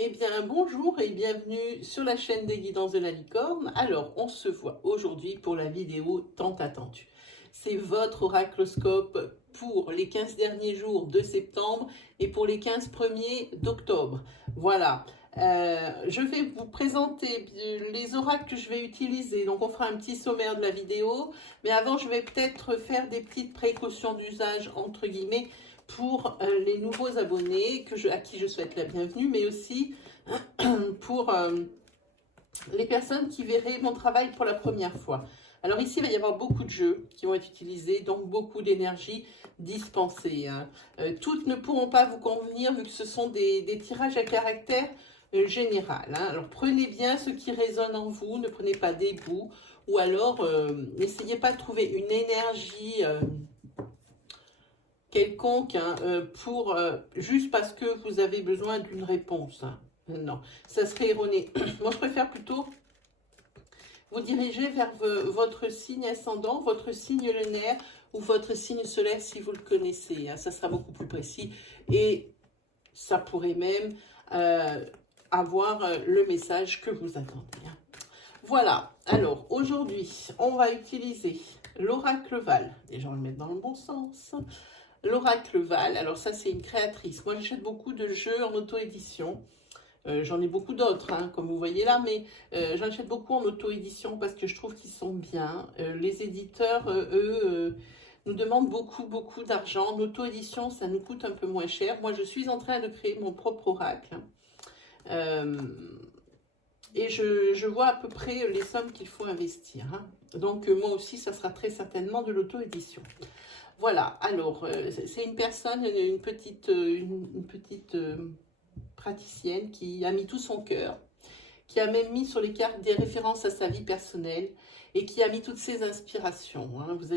Eh bien, bonjour et bienvenue sur la chaîne des guidances de la licorne. Alors, on se voit aujourd'hui pour la vidéo tant attendue. C'est votre oracloscope pour les 15 derniers jours de septembre et pour les 15 premiers d'octobre. Voilà. Je vais vous présenter les oracles que je vais utiliser. Donc, on fera un petit sommaire de la vidéo. Mais avant, je vais peut-être faire des petites précautions d'usage, entre guillemets, pour les nouveaux abonnés à qui je souhaite la bienvenue, mais aussi pour les personnes qui verraient mon travail pour la première fois. Alors ici, il va y avoir beaucoup de jeux qui vont être utilisés, donc beaucoup d'énergie dispensée. Toutes ne pourront pas vous convenir vu que ce sont des tirages à caractère général. Alors prenez bien ce qui résonne en vous, ne prenez pas des bouts, ou alors n'essayez pas de trouver une énergie quelconque juste parce que vous avez besoin d'une réponse. Non, ça serait erroné. Moi, je préfère plutôt vous diriger vers votre signe ascendant, votre signe lunaire ou votre signe solaire si vous le connaissez. Ça sera beaucoup plus précis et ça pourrait même avoir le message que vous attendez. Voilà, alors aujourd'hui, on va utiliser l'oracle Val. Déjà, on va le mettre dans le bon sens. L'oracle Val, alors ça c'est une créatrice. Moi j'achète beaucoup de jeux en auto-édition. J'en ai beaucoup d'autres, hein, comme vous voyez là, mais j'en achète beaucoup en auto-édition parce que je trouve qu'ils sont bien. Les éditeurs, eux, nous demandent beaucoup d'argent. En auto-édition, ça nous coûte un peu moins cher. Moi, je suis en train de créer mon propre oracle. Et je vois à peu près les sommes qu'il faut investir. Donc, moi aussi, ça sera très certainement de l'auto-édition. Voilà, alors, c'est une personne, une petite praticienne qui a mis tout son cœur, qui a même mis sur les cartes des références à sa vie personnelle et qui a mis toutes ses inspirations.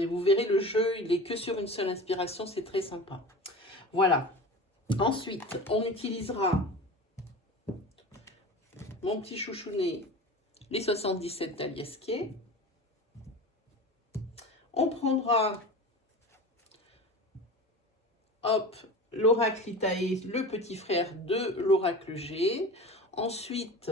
Vous verrez, le jeu, il n'est que sur une seule inspiration, c'est très sympa. Voilà. Ensuite, on utilisera mon petit chouchounet, les 77 d'Aliesquier. On prendra, hop, l'oracle Itaé, le petit frère de l'oracle G. Ensuite,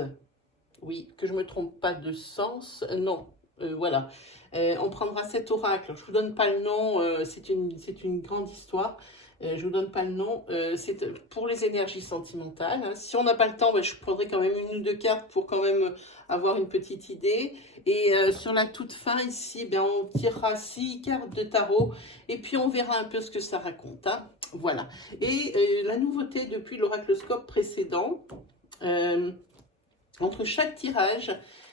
oui, que je ne me trompe pas de sens, non, voilà. On prendra cet oracle, je ne vous donne pas le nom, c'est une grande histoire. Je ne vous donne pas le nom, c'est pour les énergies sentimentales. Si on n'a pas le temps, je prendrai quand même une ou deux cartes pour quand même avoir une petite idée. Et sur la toute fin ici, on tirera 6 cartes de tarot et puis on verra un peu ce que ça raconte. Voilà. Et la nouveauté depuis l'oracloscope précédent, entre chaque tirage,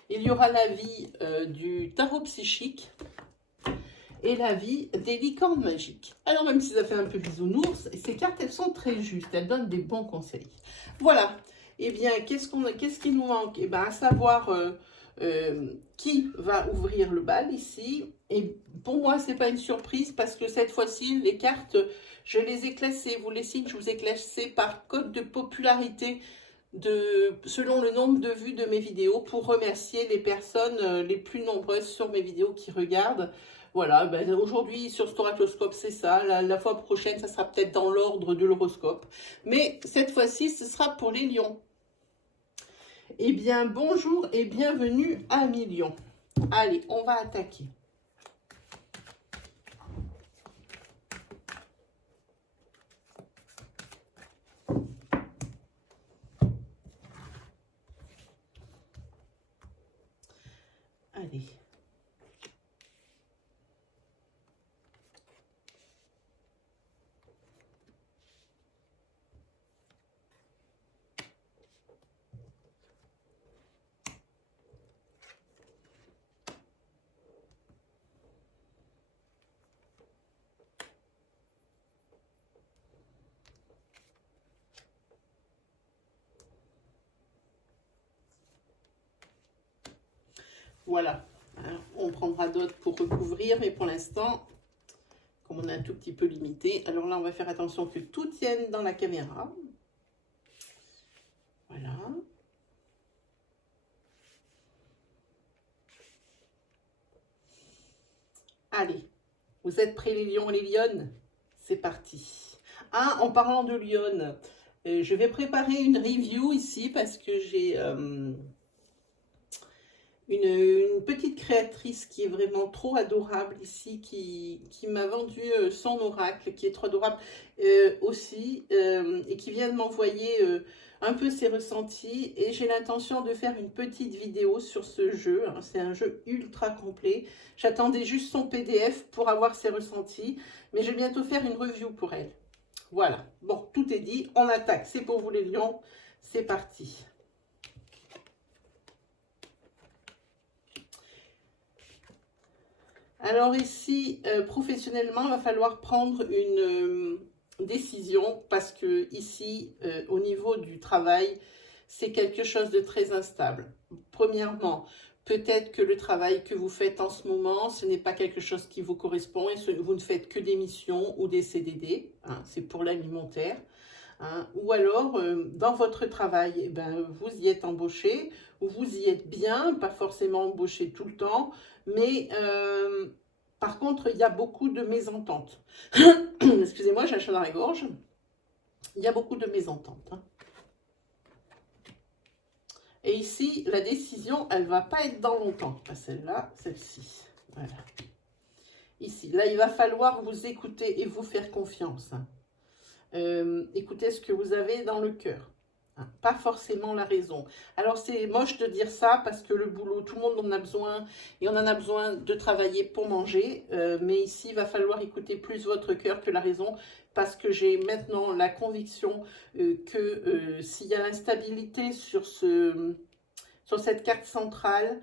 il y aura l'avis du tarot psychique et l'avis des licornes magiques. Alors même si ça fait un peu bisounours, ces cartes, elles sont très justes, elles donnent des bons conseils. Voilà. Eh bien, qu'est-ce qui nous manque? Eh bien, à savoir qui va ouvrir le bal ici. Et pour moi, ce n'est pas une surprise parce que cette fois-ci, les cartes, je les ai classées. Vous les signes, je vous ai classées par code de popularité selon le nombre de vues de mes vidéos pour remercier les personnes les plus nombreuses sur mes vidéos qui regardent. Voilà, aujourd'hui sur cet oracloscope, c'est ça. La fois prochaine, ça sera peut-être dans l'ordre de l'horoscope. Mais cette fois-ci, ce sera pour les lions. Eh bien, bonjour et bienvenue à Lions. Allez, on va attaquer. Allez. Voilà, on prendra d'autres pour recouvrir, mais pour l'instant, comme on est un tout petit peu limité, alors là, on va faire attention que tout tienne dans la caméra. Voilà. Allez, vous êtes prêts les lions et les lionnes? C'est parti. En parlant de lionnes, Je vais préparer une review ici parce que j'ai une petite créatrice qui est vraiment trop adorable ici, qui m'a vendu son oracle, qui est trop adorable aussi, et qui vient de m'envoyer un peu ses ressentis. Et j'ai l'intention de faire une petite vidéo sur ce jeu, hein. C'est un jeu ultra complet. J'attendais juste son PDF pour avoir ses ressentis, mais je vais bientôt faire une review pour elle. Voilà, bon, tout est dit, on attaque. C'est pour vous les lions, c'est parti. Alors ici, professionnellement, il va falloir prendre une décision parce que ici, au niveau du travail, c'est quelque chose de très instable. Premièrement, peut-être que le travail que vous faites en ce moment, ce n'est pas quelque chose qui vous correspond et vous ne faites que des missions ou des CDD, hein, c'est pour l'alimentaire. Hein. Ou alors, dans votre travail, eh ben, vous y êtes embauché, ou vous y êtes bien, pas forcément embauché tout le temps, mais par contre, il y a beaucoup de mésententes. Excusez-moi, j'ai un chat dans la gorge. Il y a beaucoup de mésententes. Hein. Et ici, la décision, elle ne va pas être dans longtemps. Pas celle-là, celle-ci. Voilà. Ici, là, il va falloir vous écouter et vous faire confiance. Hein. Écoutez ce que vous avez dans le cœur, hein, pas forcément la raison. Alors c'est moche de dire ça parce que le boulot, tout le monde en a besoin et on en a besoin de travailler pour manger, mais ici il va falloir écouter plus votre cœur que la raison parce que j'ai maintenant la conviction que s'il y a l'instabilité sur cette carte centrale,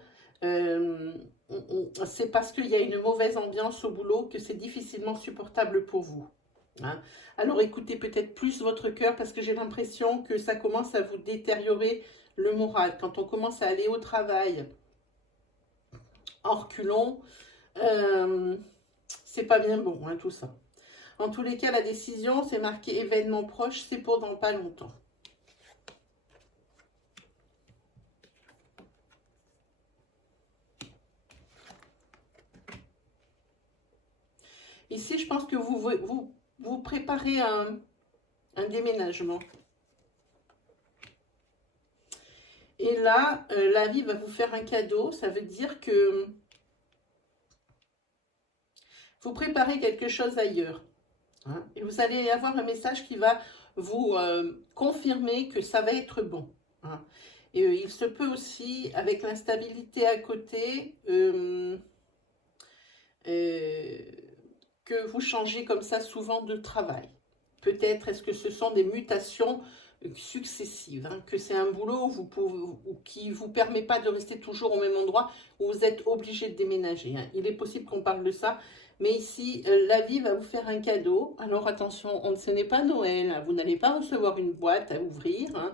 c'est parce qu'il y a une mauvaise ambiance au boulot que c'est difficilement supportable pour vous. Hein. Alors écoutez peut-être plus votre cœur parce que j'ai l'impression que ça commence à vous détériorer le moral. Quand on commence à aller au travail en reculons, c'est pas bien bon, hein, tout ça. En tous les cas, la décision, c'est marqué événement proche, c'est pour dans pas longtemps. Ici, je pense que vous préparez un déménagement. Et là, la vie va vous faire un cadeau. Ça veut dire que vous préparez quelque chose ailleurs. Hein, et vous allez avoir un message qui va vous confirmer que ça va être bon. Hein. Et il se peut aussi, avec l'instabilité à côté, que vous changez comme ça souvent de travail. Peut-être est-ce que ce sont des mutations successives, hein, que c'est un boulot qui ne vous permet pas de rester toujours au même endroit, où vous êtes obligé de déménager. Hein. Il est possible qu'on parle de ça, mais ici, la vie va vous faire un cadeau. Alors attention, ce n'est pas Noël, hein, vous n'allez pas recevoir une boîte à ouvrir. Hein.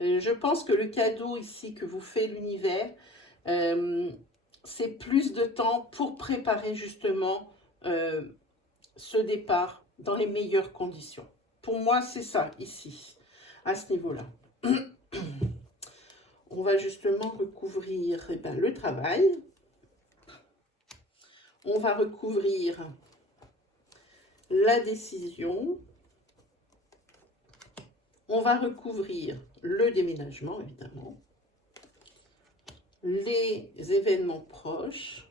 Je pense que le cadeau ici que vous fait l'univers, c'est plus de temps pour préparer justement ce départ dans les meilleures conditions. Pour moi, c'est ça ici, à ce niveau-là. On va justement recouvrir le travail. On va recouvrir la décision. On va recouvrir le déménagement, évidemment. Les événements proches.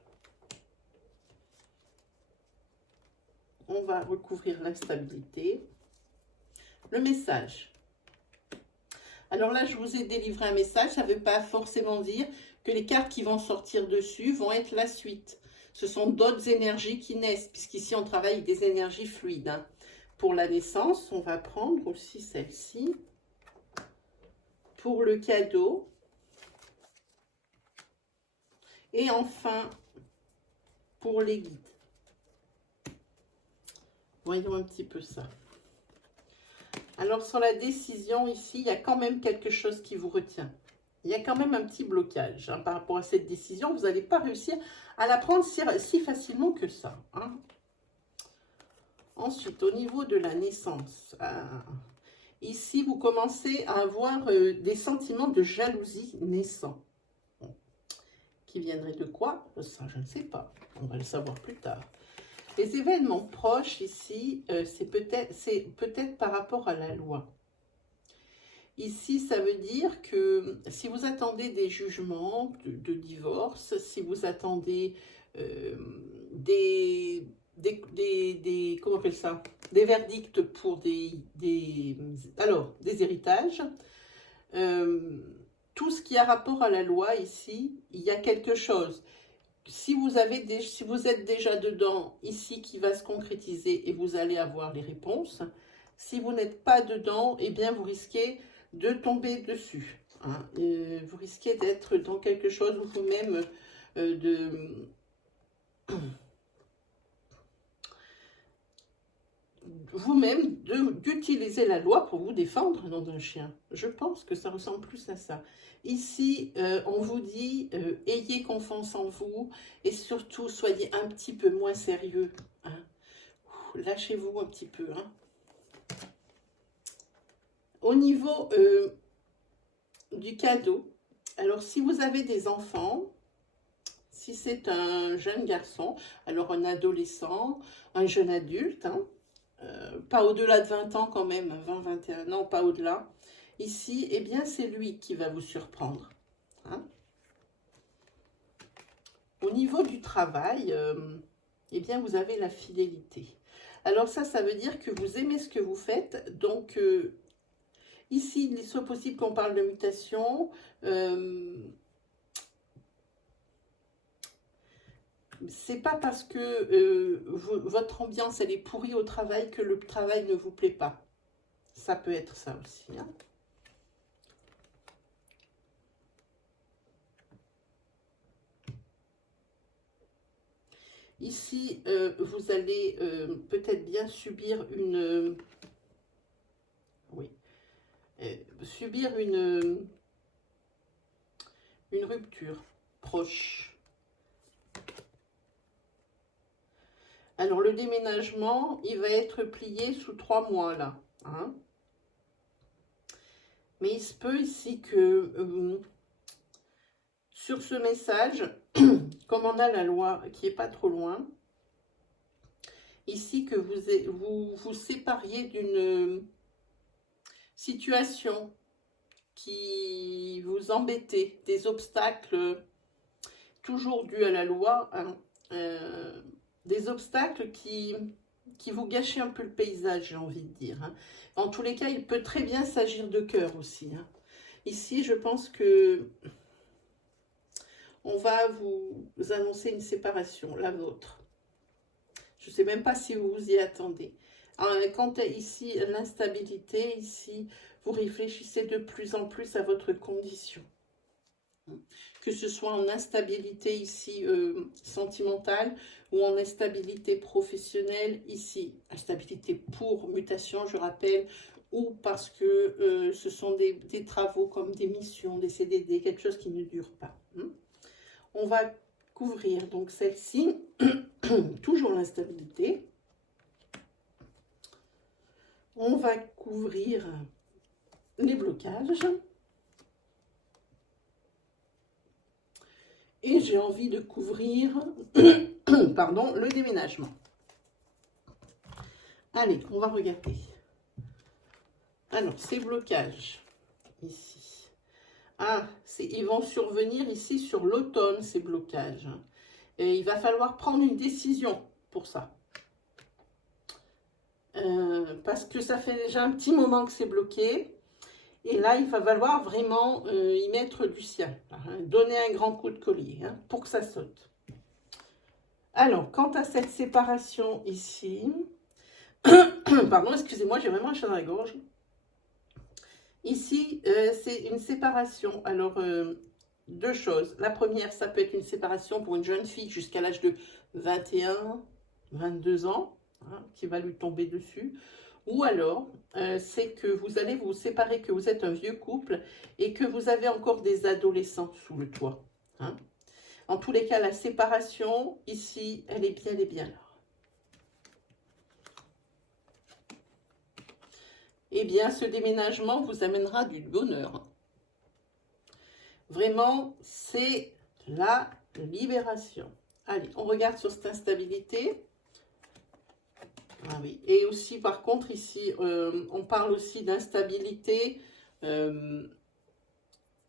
On va recouvrir l'instabilité. Le message. Alors là, je vous ai délivré un message. Ça ne veut pas forcément dire que les cartes qui vont sortir dessus vont être la suite. Ce sont d'autres énergies qui naissent, puisqu'ici, on travaille avec des énergies fluides. Hein. Pour la naissance, on va prendre aussi celle-ci. Pour le cadeau. Et enfin, pour les guides. Voyons un petit peu ça. Alors, sur la décision, ici, il y a quand même quelque chose qui vous retient. Il y a quand même un petit blocage hein, par rapport à cette décision. Vous n'allez pas réussir à la prendre si facilement que ça. Hein. Ensuite, au niveau de la naissance, ici, vous commencez à avoir des sentiments de jalousie naissants. Qui viendraient de quoi? Ça, je ne sais pas. On va le savoir plus tard. Les événements proches ici, c'est peut-être par rapport à la loi. Ici, ça veut dire que si vous attendez des jugements de divorce, si vous attendez des, comment on appelle ça, des verdicts pour des héritages, tout ce qui a rapport à la loi ici, il y a quelque chose. Si vous êtes déjà dedans, ici, qui va se concrétiser et vous allez avoir les réponses. Si vous n'êtes pas dedans, eh bien, vous risquez de tomber dessus. Hein. Vous risquez d'être dans quelque chose ou vous-même d'utiliser la loi pour vous défendre, nom d'un chien. Je pense que ça ressemble plus à ça. Ici, on vous dit, ayez confiance en vous et surtout, soyez un petit peu moins sérieux. Hein. Lâchez-vous un petit peu. Hein. Au niveau du cadeau, alors si vous avez des enfants, si c'est un jeune garçon, alors un adolescent, un jeune adulte, hein, pas au-delà de 20 ans quand même, 20, 21 ans, pas au-delà. Ici, eh bien, c'est lui qui va vous surprendre. Hein. Au niveau du travail, eh bien, vous avez la fidélité. Alors ça veut dire que vous aimez ce que vous faites. Donc, ici, il soit possible qu'on parle de mutation. C'est pas parce que votre ambiance elle est pourrie au travail que le travail ne vous plaît pas. Ça peut être ça aussi. Hein. Ici, vous allez peut-être bien subir subir une rupture proche. Alors, le déménagement, il va être plié sous 3 mois, là. Hein. Mais il se peut ici que, sur ce message, comme on a la loi qui n'est pas trop loin, ici que vous sépariez d'une situation qui vous embêtait, des obstacles toujours dus à la loi, hein, des obstacles qui vous gâchent un peu le paysage, j'ai envie de dire. Hein. En tous les cas, il peut très bien s'agir de cœur aussi. Hein. Ici, je pense que on va vous annoncer une séparation, la vôtre. Je ne sais même pas si vous vous y attendez. Quant à ici, l'instabilité, ici, vous réfléchissez de plus en plus à votre condition. Que ce soit en instabilité ici sentimentale ou en instabilité professionnelle ici. Instabilité pour mutation, je rappelle, ou parce que ce sont des travaux comme des missions, des CDD, quelque chose qui ne dure pas. On va couvrir donc celle-ci, toujours l'instabilité. On va couvrir les blocages. Et j'ai envie de couvrir pardon, le déménagement. Allez, on va regarder. Alors, ces blocages, ici. Ah, ils vont survenir ici sur l'automne, ces blocages. Et il va falloir prendre une décision pour ça. Parce que ça fait déjà un petit moment que c'est bloqué. Et là, il va falloir vraiment y mettre du sien. Hein, donner un grand coup de collier hein, pour que ça saute. Alors, quant à cette séparation ici... Pardon, excusez-moi, j'ai vraiment un chat dans la gorge. Ici, c'est une séparation. Alors, deux choses. La première, ça peut être une séparation pour une jeune fille jusqu'à l'âge de 21, 22 ans, hein, qui va lui tomber dessus. Ou alors, c'est que vous allez vous séparer, que vous êtes un vieux couple et que vous avez encore des adolescents sous le toit. Hein. En tous les cas, la séparation, ici, elle est bien là. Eh bien, ce déménagement vous amènera du bonheur. Vraiment, c'est la libération. Allez, on regarde sur cette instabilité. Ah oui. Et aussi, par contre, ici, on parle aussi d'instabilité euh,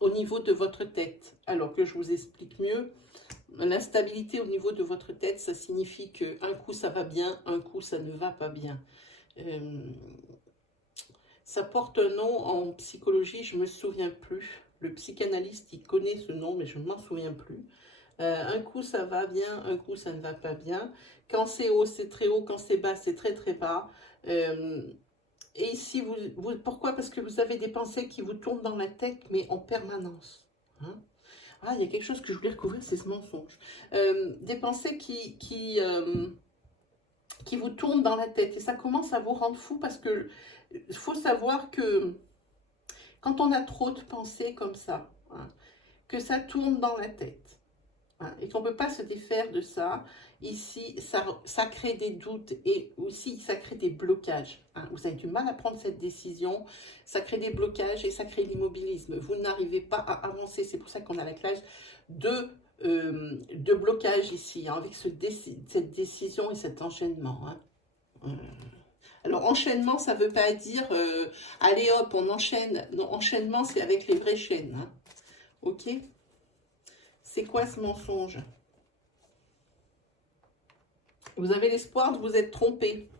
au niveau de votre tête. Alors que je vous explique mieux, l'instabilité au niveau de votre tête, ça signifie qu'un coup ça va bien, un coup ça ne va pas bien. Ça porte un nom en psychologie, je ne me souviens plus. Le psychanalyste, il connaît ce nom, mais je ne m'en souviens plus. Un coup, ça va bien, un coup, ça ne va pas bien. Quand c'est haut, c'est très haut. Quand c'est bas, c'est très, très bas. Et ici, pourquoi? Parce que vous avez des pensées qui vous tournent dans la tête, mais en permanence. Hein. Ah, il y a quelque chose que je voulais recouvrir, c'est ce mensonge. Des pensées qui vous tournent dans la tête. Et ça commence à vous rendre fou parce que il faut savoir que quand on a trop de pensées comme ça, hein, que ça tourne dans la tête, hein, et qu'on ne peut pas se défaire de ça, ici, ça crée des doutes et aussi ça crée des blocages. Hein. Vous avez du mal à prendre cette décision, ça crée des blocages et ça crée l'immobilisme. Vous n'arrivez pas à avancer. C'est pour ça qu'on a la classe de blocage ici, hein, avec cette décision et cet enchaînement. Hein. Alors, enchaînement, ça ne veut pas dire allez hop, on enchaîne. Non, enchaînement, c'est avec les vraies chaînes. Hein. Ok? C'est quoi ce mensonge? Vous avez l'espoir de vous être trompé.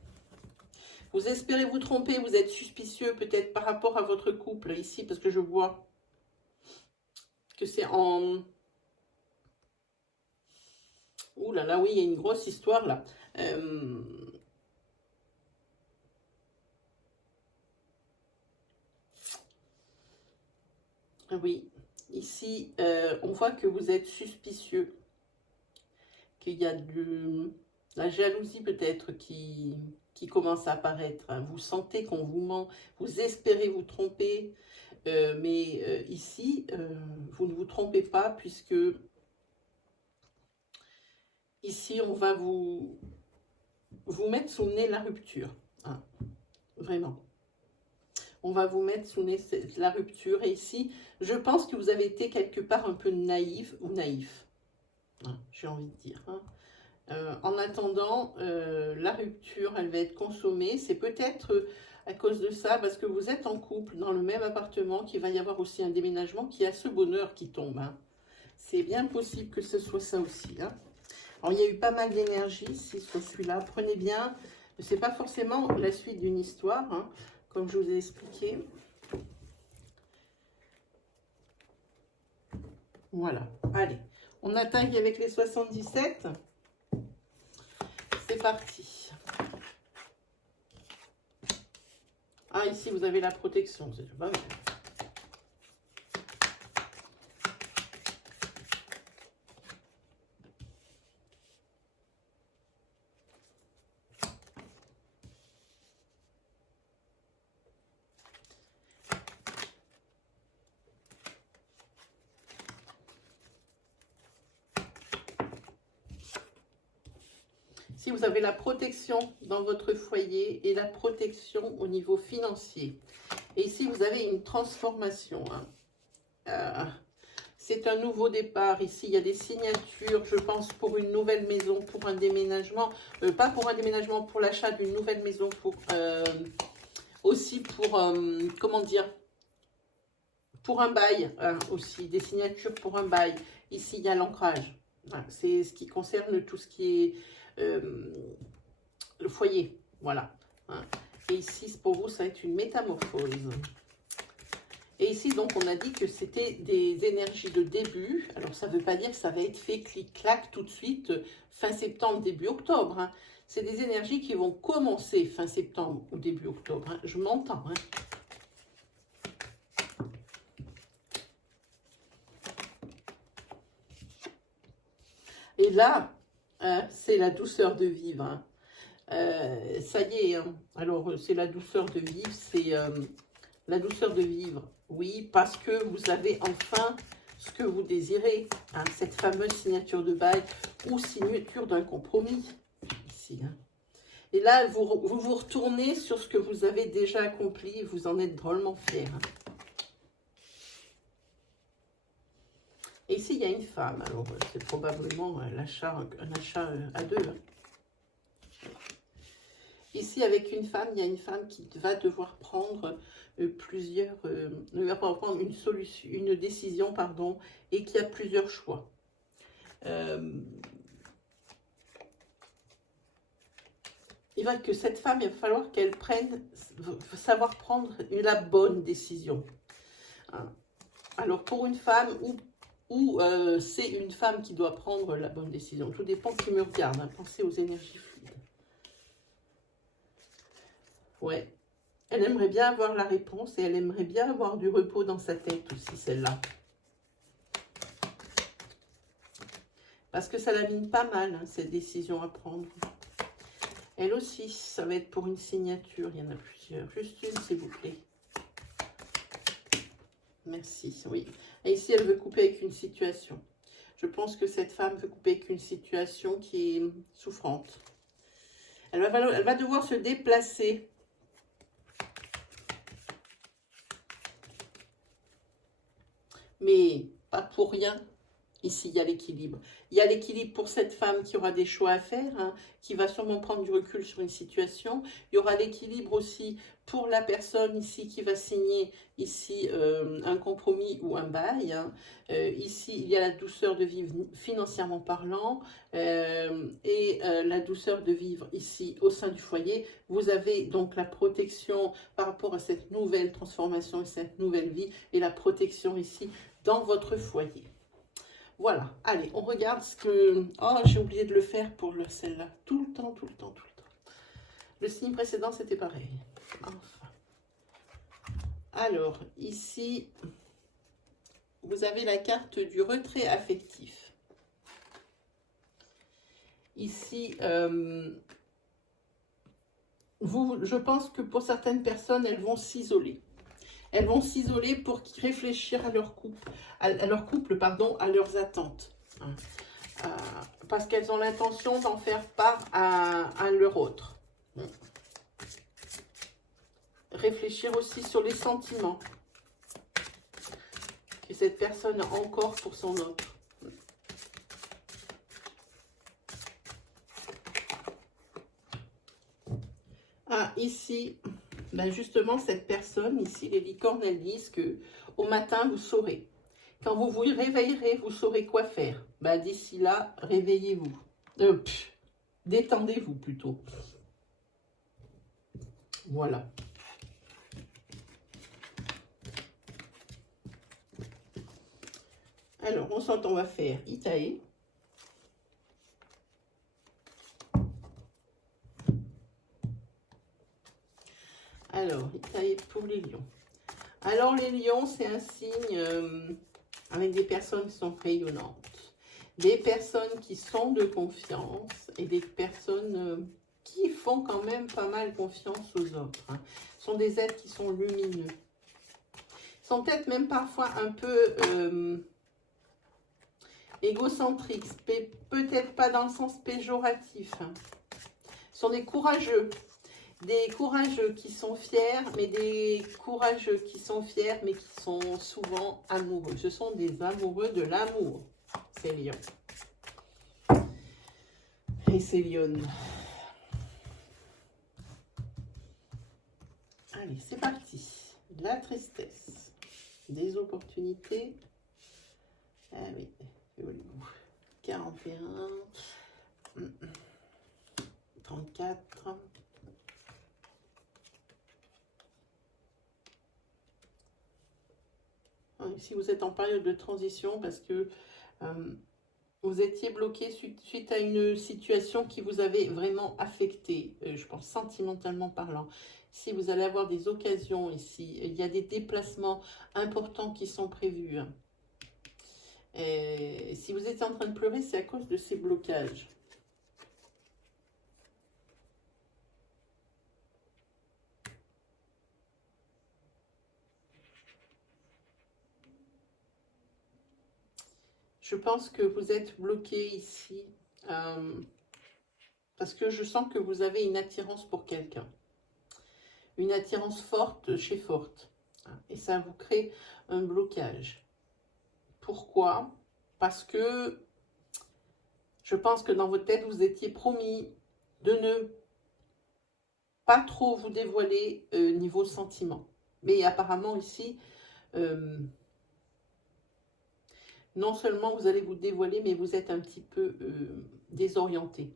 Vous espérez vous tromper, vous êtes suspicieux peut-être par rapport à votre couple ici, parce que je vois que c'est en... Ouh là là, oui, il y a une grosse histoire là. Oui, ici, on voit que vous êtes suspicieux, qu'il y a de la jalousie peut-être qui commence à apparaître. Hein. Vous sentez qu'on vous ment, vous espérez vous tromper, mais ici, vous ne vous trompez pas puisque ici, on va vous mettre sous le nez la rupture. Hein. Vraiment. On va vous mettre sous le nez la rupture. Et ici, je pense que vous avez été quelque part un peu naïve ou naïf. Hein, j'ai envie de dire. Hein. En attendant, la rupture, elle va être consommée. C'est peut-être à cause de ça, parce que vous êtes en couple dans le même appartement, qu'il va y avoir aussi un déménagement, qui a ce bonheur qui tombe. Hein. C'est bien possible que ce soit ça aussi. Hein. Alors, il y a eu pas mal d'énergie ici sur celui-là. Prenez bien. Ce n'est pas forcément la suite d'une histoire, hein, comme je vous ai expliqué. Voilà. Allez, on attaque avec les 77. C'est parti. Ah, ici, vous avez la protection. C'est pas mal. Si vous avez la protection dans votre foyer et la protection au niveau financier. Et ici, vous avez une transformation. Hein. C'est un nouveau départ. Ici, il y a des signatures, je pense, pour une nouvelle maison, pour un déménagement. Pas pour un déménagement, pour l'achat d'une nouvelle maison. Aussi pour, comment dire, pour un bail. Hein, aussi, des signatures pour un bail. Ici, il y a l'ancrage. Hein, c'est ce qui concerne tout ce qui est... le foyer, voilà. Hein. Et ici, pour vous, ça va être une métamorphose. Et ici, donc, on a dit que c'était des énergies de début. Alors, ça ne veut pas dire que ça va être fait clic-clac tout de suite, fin septembre, début octobre. Hein. C'est des énergies qui vont commencer fin septembre ou début octobre. Hein. Je m'entends. Hein. Et là, c'est la douceur de vivre. Hein. Ça y est, hein. Alors c'est la douceur de vivre, c'est la douceur de vivre. Oui, parce que vous avez enfin ce que vous désirez. Hein, cette fameuse signature de bail ou signature d'un compromis. Ici. Hein. Et là, vous retournez sur ce que vous avez déjà accompli et vous en êtes drôlement fiers. Hein. Et ici, il y a une femme. Alors, c'est probablement un achat à deux. Hein. Ici, avec une femme, il y a une femme qui va devoir prendre prendre une solution, une décision, pardon, et qu'il y a plusieurs choix. Il va que cette femme, il va falloir qu'elle savoir prendre la bonne décision. Alors pour une femme ou c'est une femme qui doit prendre la bonne décision. Tout dépend qui me regarde. Hein. Pensez aux énergies fluides. Ouais. Elle aimerait bien avoir la réponse et elle aimerait bien avoir du repos dans sa tête aussi, celle-là. Parce que ça la mine pas mal, hein, cette décision à prendre. Elle aussi, ça va être pour une signature. Il y en a plusieurs. Juste une, s'il vous plaît. Merci, oui. Et ici, elle veut couper avec une situation. Je pense que cette femme veut couper avec une situation qui est souffrante. Elle va devoir se déplacer. Mais pas pour rien. Ici, il y a l'équilibre. Il y a l'équilibre pour cette femme qui aura des choix à faire, hein, qui va sûrement prendre du recul sur une situation. Il y aura l'équilibre aussi pour la personne ici qui va signer ici un compromis ou un bail. Hein. Ici, il y a la douceur de vivre financièrement parlant et la douceur de vivre ici au sein du foyer. Vous avez donc la protection par rapport à cette nouvelle transformation et cette nouvelle vie et la protection ici dans votre foyer. Voilà, allez, on regarde ce que... Oh, j'ai oublié de le faire pour celle-là. Tout le temps, tout le temps, tout le temps. Le signe précédent, c'était pareil. Enfin. Alors, ici, vous avez la carte du retrait affectif. Ici, je pense que pour certaines personnes, elles vont s'isoler. Elles vont s'isoler pour réfléchir à leur couple, à leurs attentes. Parce qu'elles ont l'intention d'en faire part à leur autre. Réfléchir aussi sur les sentiments que cette personne a encore pour son autre. Ah, ici, ben justement, cette personne, ici, les licornes, elles disent que au matin, vous saurez. Quand vous vous réveillerez, vous saurez quoi faire. Ben, d'ici là, réveillez-vous. Détendez-vous plutôt. Voilà. Alors, on va faire Itae. Alors, Itae pour les lions. Alors, les lions, c'est un signe avec des personnes qui sont rayonnantes. Des personnes qui sont de confiance et des personnes qui font quand même pas mal confiance aux autres. Hein. Ce sont des êtres qui sont lumineux. Ils sont peut-être même parfois un peu égocentriques, peut-être pas dans le sens péjoratif. Hein. Ce sont des courageux. Des courageux qui sont fiers, mais des courageux qui sont fiers, mais qui sont souvent amoureux. Ce sont des amoureux de l'amour, ces lions. Et ces lionnes. Allez, c'est parti. La tristesse. Des opportunités. Ah oui, 41. 34. Si vous êtes en période de transition parce que vous étiez bloqué suite à une situation qui vous avait vraiment affecté, je pense sentimentalement parlant. Si vous allez avoir des occasions ici, il y a des déplacements importants qui sont prévus. Et si vous êtes en train de pleurer, c'est à cause de ces blocages. Je pense que vous êtes bloqué ici parce que je sens que vous avez une attirance pour quelqu'un. Une attirance forte chez forte. Et ça vous crée un blocage. Pourquoi? Parce que je pense que dans votre tête, vous étiez promis de ne pas trop vous dévoiler niveau sentiment. Mais apparemment ici, non seulement vous allez vous dévoiler, mais vous êtes un petit peu désorienté.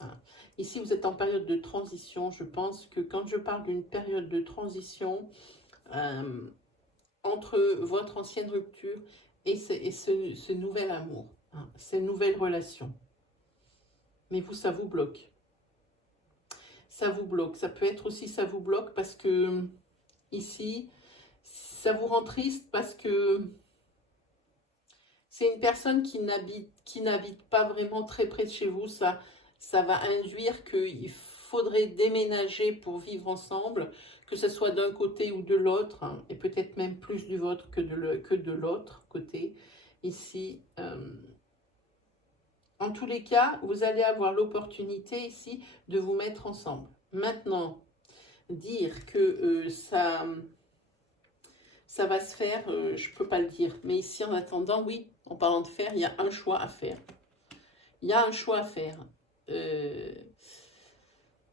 Hein. Ici, vous êtes en période de transition. Je pense que quand je parle d'une période de transition entre votre ancienne rupture et ce nouvel amour, hein, ces nouvelles relations. Mais vous, ça vous bloque. Ça vous bloque. Ça peut être aussi, ça vous bloque parce que ici, ça vous rend triste parce que c'est une personne qui n'habite pas vraiment très près de chez vous. Ça va induire qu'il faudrait déménager pour vivre ensemble, que ce soit d'un côté ou de l'autre, hein, et peut-être même plus du vôtre que de l'autre côté. Ici, en tous les cas, vous allez avoir l'opportunité ici de vous mettre ensemble. Maintenant, dire que ça va se faire, je ne peux pas le dire. Mais ici, en attendant, oui, en parlant de faire, il y a un choix à faire. Il y a un choix à faire.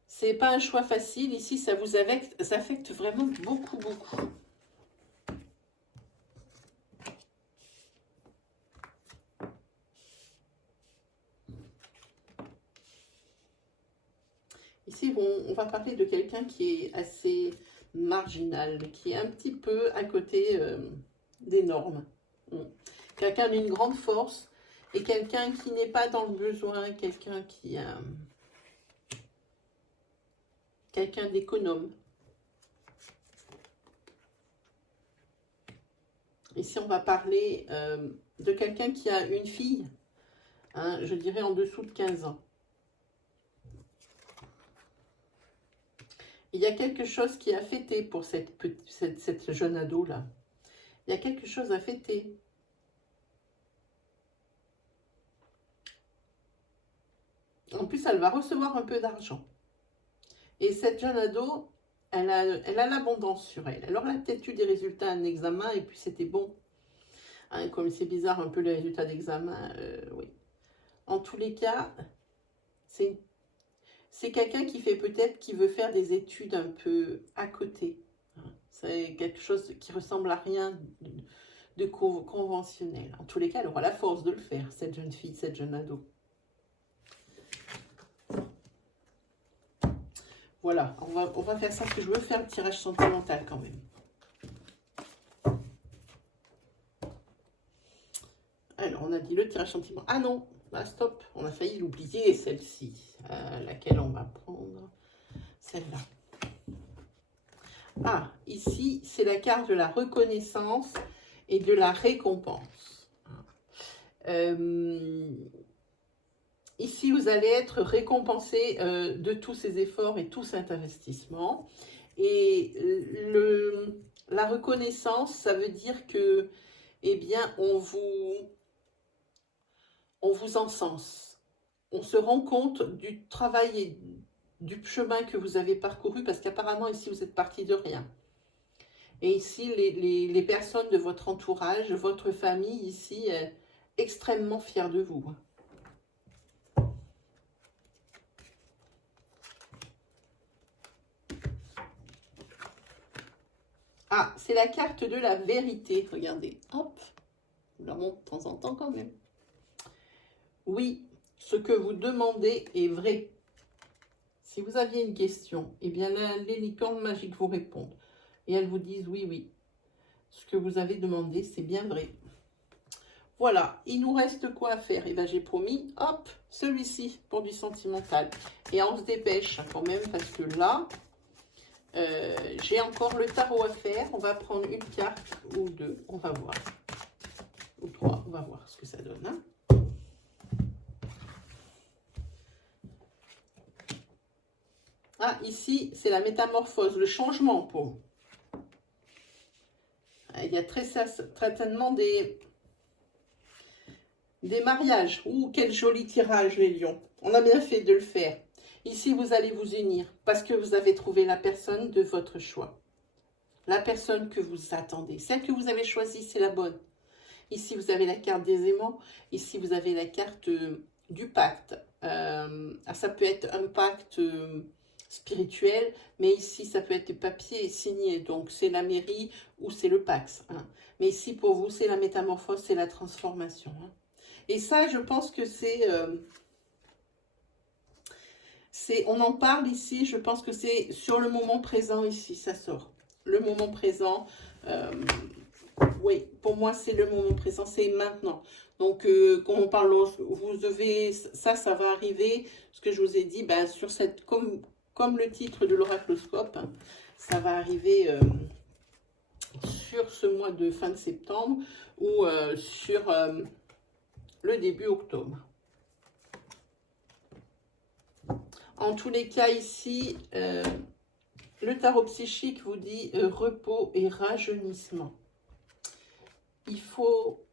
C'est pas un choix facile. Ici, ça vous affecte vraiment beaucoup, beaucoup. Ici, on va parler de quelqu'un qui est assez marginal, qui est un petit peu à côté des normes. Quelqu'un d'une grande force et quelqu'un qui n'est pas dans le besoin, quelqu'un d'économe. Ici, on va parler de quelqu'un qui a une fille, hein, je dirais en dessous de 15 ans. Il y a quelque chose qui a fêté pour cette jeune ado-là. Il y a quelque chose à fêter. En plus, elle va recevoir un peu d'argent. Et cette jeune ado, elle a l'abondance sur elle. Alors, elle a peut-être eu des résultats en examen et puis c'était bon. Hein, comme c'est bizarre un peu les résultats d'examen, oui. En tous les cas, c'est quelqu'un qui veut faire des études un peu à côté. C'est quelque chose qui ressemble à rien de conventionnel. En tous les cas, elle aura la force de le faire, cette jeune fille, cette jeune ado. Voilà, on va faire ça, parce que je veux faire un tirage sentimental quand même. Alors, on a dit le tirage sentimental. Ah non, bah stop, on a failli l'oublier, celle-ci. Laquelle on va prendre? Celle-là. Ah, ici, c'est la carte de la reconnaissance et de la récompense. Ici, vous allez être récompensé de tous ces efforts et tout cet investissement. Et la reconnaissance, ça veut dire que, eh bien, on vous encense. On se rend compte du travail et du chemin que vous avez parcouru, parce qu'apparemment, ici, vous êtes parti de rien. Et ici, les personnes de votre entourage, votre famille, ici, est extrêmement fière de vous. Ah, c'est la carte de la vérité. Regardez, hop, je la montre de temps en temps quand même. Oui, ce que vous demandez est vrai. Si vous aviez une question, eh bien là, les licornes magiques vous répondent. Et elles vous disent oui, oui. Ce que vous avez demandé, c'est bien vrai. Voilà, il nous reste quoi à faire? Et bien j'ai promis, hop, celui-ci pour du sentimental. Et on se dépêche quand même parce que là, j'ai encore le tarot à faire. On va prendre une carte ou deux, on va voir. Ou trois, on va voir ce que ça donne. Hein. Ah, ici, c'est la métamorphose, le changement pour vous. Il y a très certainement des mariages. Ouh, quel joli tirage, les lions. On a bien fait de le faire. Ici, vous allez vous unir parce que vous avez trouvé la personne de votre choix. La personne que vous attendez. Celle que vous avez choisie, c'est la bonne. Ici, vous avez la carte des aimants. Ici, vous avez la carte du pacte. Ça peut être un pacte spirituel, mais ici ça peut être du papier signé, donc c'est la mairie ou c'est le Pax. Hein. Mais ici pour vous c'est la métamorphose, c'est la transformation. Hein. Et ça je pense que on en parle ici, je pense que c'est sur le moment présent ici, ça sort. Le moment présent, oui, pour moi c'est le moment présent, c'est maintenant. Donc quand on parle, vous devez, ça va arriver, ce que je vous ai dit, ben, sur cette, comme le titre de l'oracloscope, hein, ça va arriver sur ce mois de fin de septembre ou sur le début octobre. En tous les cas ici, le tarot psychique vous dit repos et rajeunissement. Il faut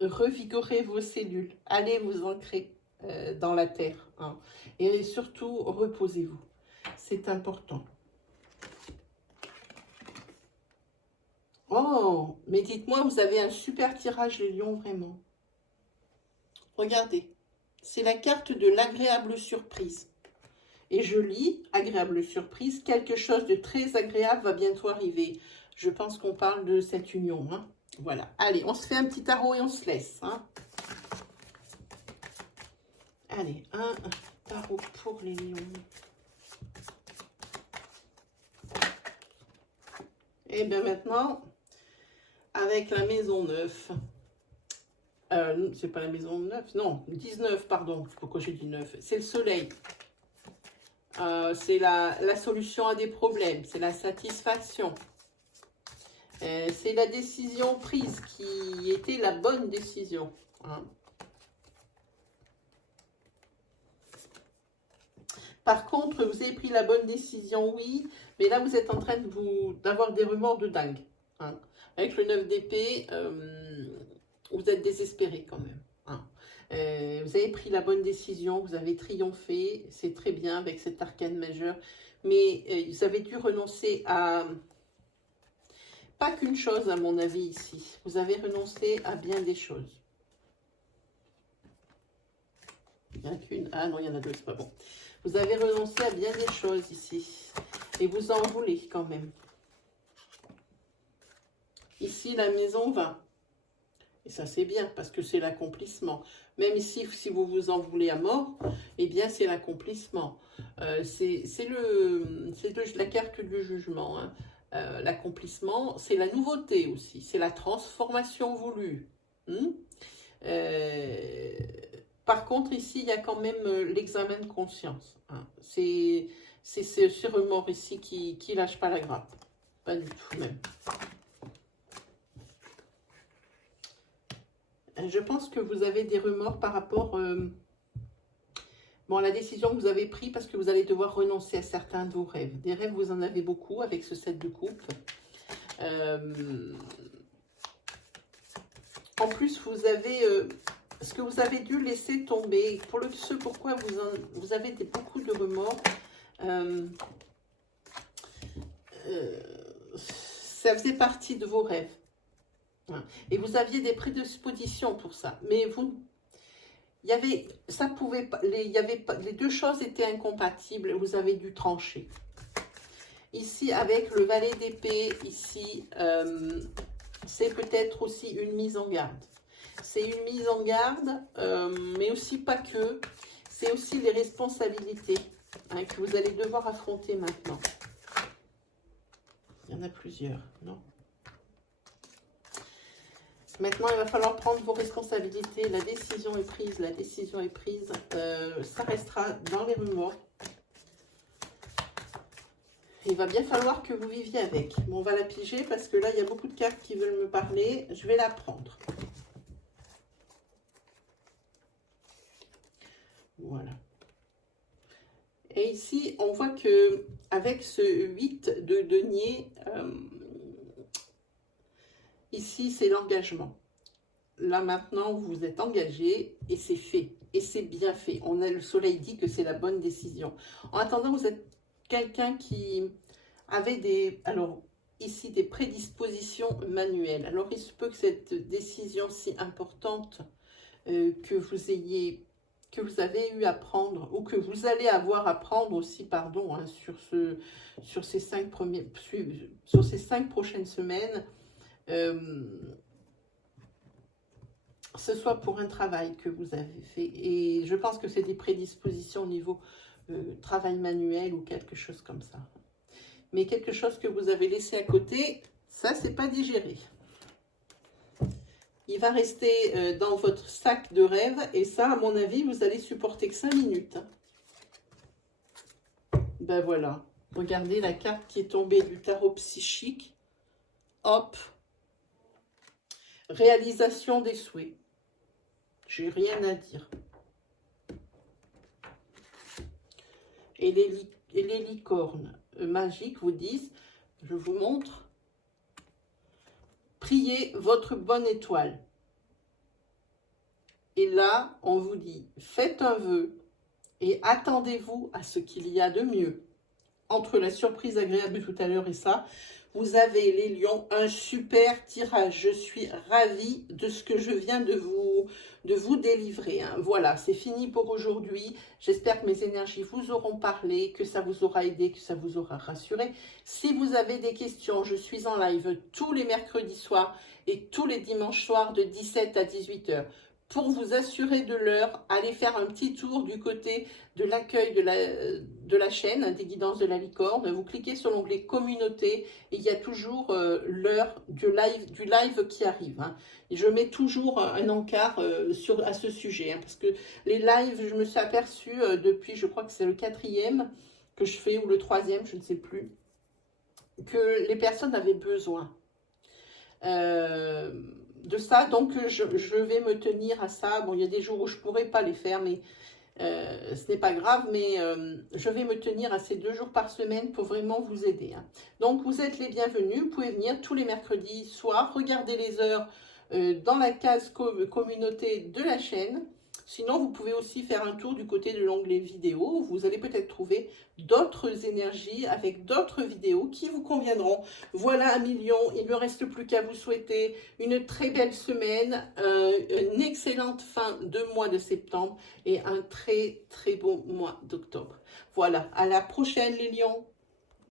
revigorer vos cellules, allez vous ancrer dans la terre. Hein. Et surtout, reposez-vous. C'est important. Oh, mais dites-moi, vous avez un super tirage les lions, vraiment. Regardez, c'est la carte de l'agréable surprise. Et je lis, agréable surprise, quelque chose de très agréable va bientôt arriver. Je pense qu'on parle de cette union. Hein. Voilà, allez, on se fait un petit tarot et on se laisse. Hein. Allez, un tarot pour les lions. Et bien maintenant, avec la maison 9, c'est pas la maison 9, non, 19, pardon, pourquoi j'ai dit 9, c'est le soleil. C'est la solution à des problèmes, c'est la satisfaction. C'est la décision prise qui était la bonne décision. Hein. Par contre, vous avez pris la bonne décision, oui, mais là, vous êtes en train d'avoir des remords de dingue. Hein. Avec le 9 d'épée, vous êtes désespéré quand même. Hein. Vous avez pris la bonne décision, vous avez triomphé, c'est très bien avec cet arcane majeur, mais vous avez dû renoncer à... Pas qu'une chose, à mon avis, ici. Vous avez renoncé à bien des choses. Il n'y en a qu'une. Ah non, il y en a deux, c'est pas bon. Vous avez renoncé à bien des choses ici. Et vous en voulez quand même. Ici, la maison 20. Et ça, c'est bien, parce que c'est l'accomplissement. Même ici, si vous vous en voulez à mort, eh bien, c'est l'accomplissement. C'est la carte du jugement. Hein. L'accomplissement, c'est la nouveauté aussi. C'est la transformation voulue. Par contre, ici, il y a quand même l'examen de conscience. Hein. C'est ce remords ici qui lâche pas la grappe. Pas du tout, même. Je pense que vous avez des remords par rapport à la décision que vous avez prise parce que vous allez devoir renoncer à certains de vos rêves. Des rêves, vous en avez beaucoup avec ce 7 de coupe. En plus, vous avez ce que vous avez dû laisser tomber. Pour ce pourquoi vous avez beaucoup de remords. Ça faisait partie de vos rêves. Et vous aviez des prédispositions pour ça. Mais les deux choses étaient incompatibles. Vous avez dû trancher. Ici, avec le valet d'épée, ici, c'est peut-être aussi une mise en garde. C'est une mise en garde, mais aussi pas que. C'est aussi les responsabilités que vous allez devoir affronter maintenant. Il y en a plusieurs, non ? Maintenant, il va falloir prendre vos responsabilités. La décision est prise, la décision est prise. Ça restera dans les remords. Il va bien falloir que vous viviez avec. Bon, on va la piger parce que là, il y a beaucoup de cartes qui veulent me parler. Je vais la prendre. Voilà. Et ici, on voit que avec ce 8 de denier, ici, c'est l'engagement. Là, maintenant, vous êtes engagé et c'est fait. Et c'est bien fait. Le soleil dit que c'est la bonne décision. En attendant, vous êtes quelqu'un qui avait ici, des prédispositions manuelles. Alors, il se peut que cette décision si importante que que vous avez eu à prendre ou que vous allez avoir à prendre aussi, pardon, hein, sur ces 5 prochaines semaines, ce soit pour un travail que vous avez fait. Et je pense que c'est des prédispositions au niveau travail manuel ou quelque chose comme ça. Mais quelque chose que vous avez laissé à côté, ça, c'est pas digéré. Il va rester dans votre sac de rêve. Et ça, à mon avis, vous allez supporter que 5 minutes. Ben voilà. Regardez la carte qui est tombée du tarot psychique. Hop. Réalisation des souhaits. J'ai rien à dire. Et les licornes magiques vous disent, je vous montre, priez votre bonne étoile. Et là, on vous dit, faites un vœu et attendez-vous à ce qu'il y a de mieux. Entre la surprise agréable de tout à l'heure et ça, vous avez, les lions, un super tirage. Je suis ravie de ce que je viens de vous délivrer. Hein. Voilà, c'est fini pour aujourd'hui. J'espère que mes énergies vous auront parlé, que ça vous aura aidé, que ça vous aura rassuré. Si vous avez des questions, je suis en live tous les mercredis soirs et tous les dimanches soirs de 17 à 18 h. Pour vous assurer de l'heure, allez faire un petit tour du côté de l'accueil de la chaîne des guidances de la licorne. Vous cliquez sur l'onglet communauté et il y a toujours l'heure du live qui arrive. Hein. Et je mets toujours un encart à ce sujet. Hein, parce que les lives, je me suis aperçue depuis, je crois que c'est le 4e que je fais ou le 3e, je ne sais plus, que les personnes avaient besoin. De ça, donc je vais me tenir à ça. Bon, il y a des jours où je ne pourrai pas les faire, mais ce n'est pas grave, mais je vais me tenir à ces 2 jours par semaine pour vraiment vous aider. Hein. Donc, vous êtes les bienvenus. Vous pouvez venir tous les mercredis soirs, regarder les heures dans la case communauté de la chaîne. Sinon, vous pouvez aussi faire un tour du côté de l'onglet vidéo. Vous allez peut-être trouver d'autres énergies avec d'autres vidéos qui vous conviendront. Voilà, amis lions, il ne me reste plus qu'à vous souhaiter une très belle semaine, une excellente fin de mois de septembre et un très très beau mois d'octobre. Voilà, à la prochaine les lions.